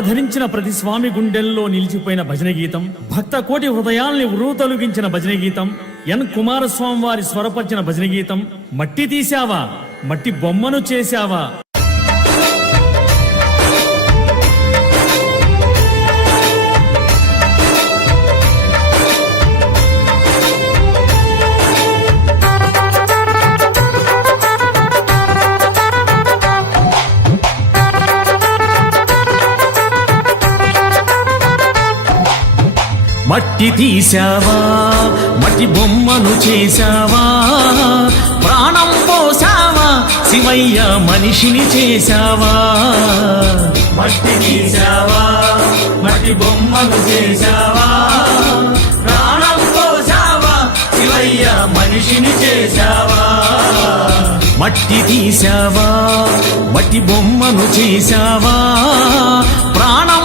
ధరించిన ప్రతి స్వామి గుండెల్లో నిలిచిపోయిన భజన గీతం భక్త కోటి హృదయాల్ని ఉరుతొలగించిన భజన గీతం ఎన్ కుమారస్వామి వారి స్వరపరిచిన భజన గీతం మట్టి తీశావా మట్టి బొమ్మను చేశావా? మట్టి తీశావా? మట్టి బొమ్మను చేశావా? ప్రాణం పోసావా శివయ్య మనిషిని చేశావా? మట్టి తీశావా? మట్టి బొమ్మను చేశావా? ప్రాణం పోసావా శివయ్య మనిషిని చేశావా? మట్టి తీశావా? మట్టి బొమ్మను చేశావా? ప్రాణం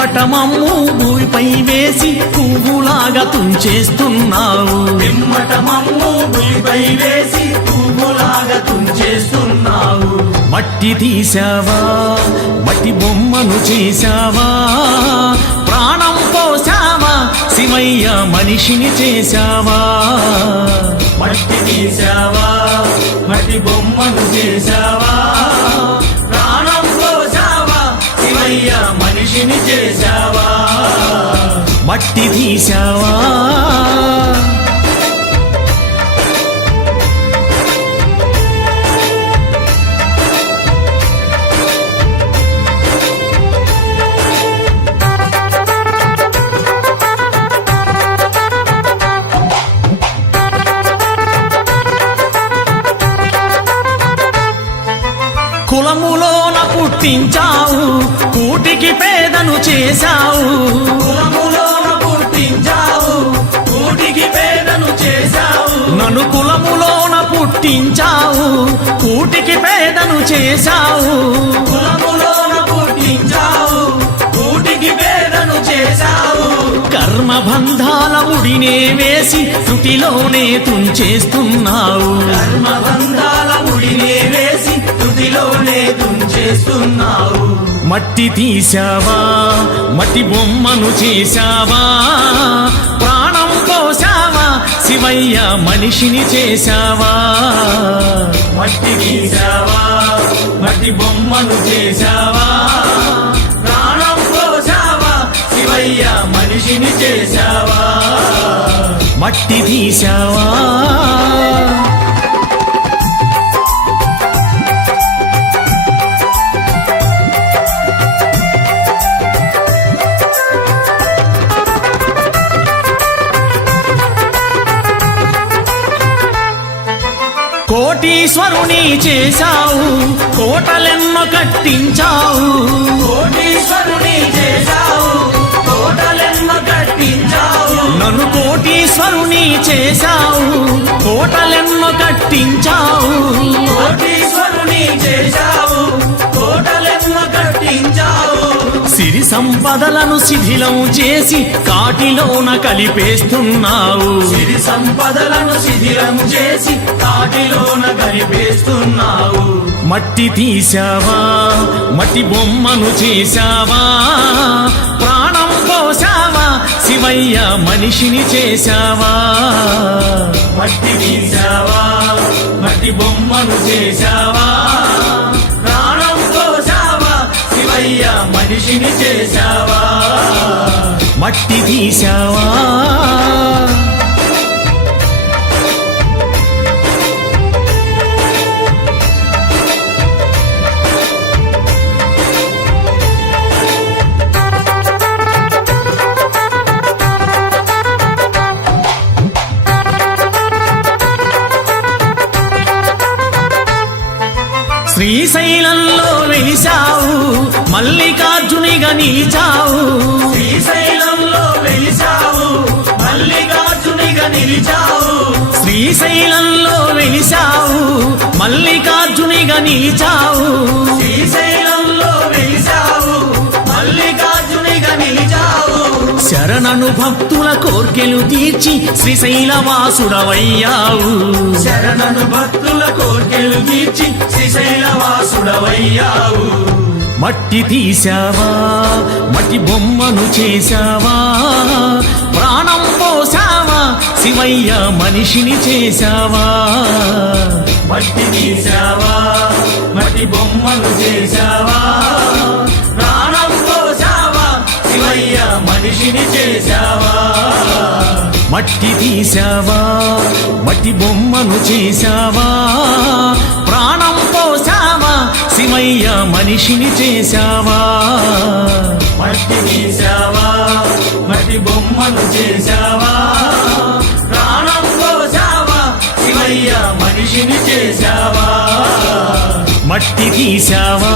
పిమ్మట మమ్ము భూమిపై వేసి పువ్వులాగా తుంచేస్తున్నావు. పిమ్మట మమ్ము భూమిపై వేసి పువ్వులాగా తుంచేస్తున్నావు. మట్టి తీసావా మట్టి బొమ్మను చేశావా? ప్రాణం పోసావా శివయ్య మనిషిని చేశావా? మట్టి తీసావా మట్టి బొమ్మను చేశావా? శివయ్య మనిషిని చేశావా? మట్టి తీశావా? కులములోన పుట్టించావు కూటికి పేదను చేశావు. కులములోన పుట్టించావు కూటికి పేదను చేశావు. నన్ను కులములోన పుట్టించావు కూటికి పేదను చేశావు. కులములోన పుట్టించావు కూటికి పేదను చేశావు. కర్మ బంధాల ముడినే వేసి తుటిలోనే తుంచేస్తున్నావు. కర్మ తుంచేస్తున్నావు మట్టి తీసావా మట్టి బొమ్మను చేశావా? ప్రాణం పోసావా శివయ్య మనిషిని చేశావా? మట్టి తీసావా మట్టి బొమ్మను చేశావా? ప్రాణం పోసావా శివయ్య మనిషిని చేశావా? మట్టి తీశావా? కోటీశ్వరుని చేశావు కోటలెన్నో కట్టించావు. కోటీశ్వరుని చేశావు కోటలెన్నో కట్టించావు. నన్ను కోటీశ్వరుని చేశావు కోటలెన్నో కట్టించావు. కోటీశ్వరుని చేశావు. సంపదలను శిథిలం చేసి కాటిలోన కలిపేస్తున్నావు. సిరి సంపదలను శిథిలం చేసి కాటిలోన కలిపేస్తున్నావు. మట్టి తీసావా మట్టి బొమ్మను చేశావా? ప్రాణం పోసావా శివయ్య మనిషిని చేశావా? మట్టి తీసావా మట్టి బొమ్మను చేశావా? మనిషిని చేశావా? మట్టి తీశావా? శ్రీశైలంలో వెలిశా మల్లికార్జునిగా నిలిచావు శ్రీశైలంలో వెలిశావు. మల్లికార్జునిగా నిలిచావు శ్రీశైలంలో మల్లికార్జునిగా వెలిశావు. మల్లికార్జునిగా నిలిచావు శరణను భక్తుల కోర్కెలు తీర్చి శ్రీశైలవాసుడవయ్యావు. శరణను భక్తుల కోర్కెలు తీర్చి శ్రీశైలవాసుడవయ్యావు. మట్టి తీసావా మట్టి బొమ్మను చేశావా? ప్రాణం పోసావా శివయ్య మనిషిని చేశావా? మట్టి తీసావా మట్టి బొమ్మను చేశావా? ప్రాణం పోసావా శివయ్య మనిషిని చేశావా? మట్టి తీసావా మట్టి బొమ్మను చేశావా? శివయ్య మనిషిని చేశావా? మట్టి తీసావా మట్టి బొమ్మను చేశావా? ప్రాణం పోసావా శివయ్య మనిషిని చేశావా? మట్టి తీసావా